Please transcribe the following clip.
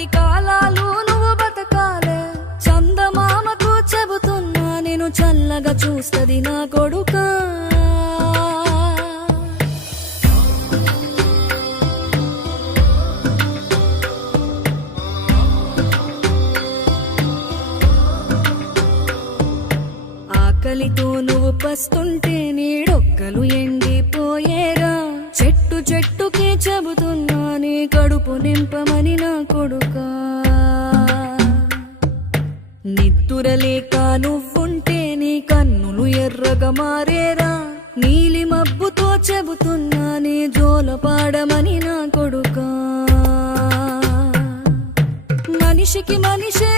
10 కాలాలు నువ్వు బతకాలే. చందమామకు చెబుతున్నా నేను చల్లగా చూస్తది నా కొడుకా. ఆకలితో నువ్వు పస్తుంటే నీడొక్కలు ఎండిపోయేరా. చెట్టు చెట్టుకే చెబుతున్నా నీ కడుపు నింపమని నా కొడుకా. నిద్దురలేక నువ్వుంటే నీ కన్నులు ఎర్రగా మారేరా. నీలి మబ్బుతో చెబుతున్నా నీ జోలపాడమని నా కొడుకా. మనిషికి మనిషే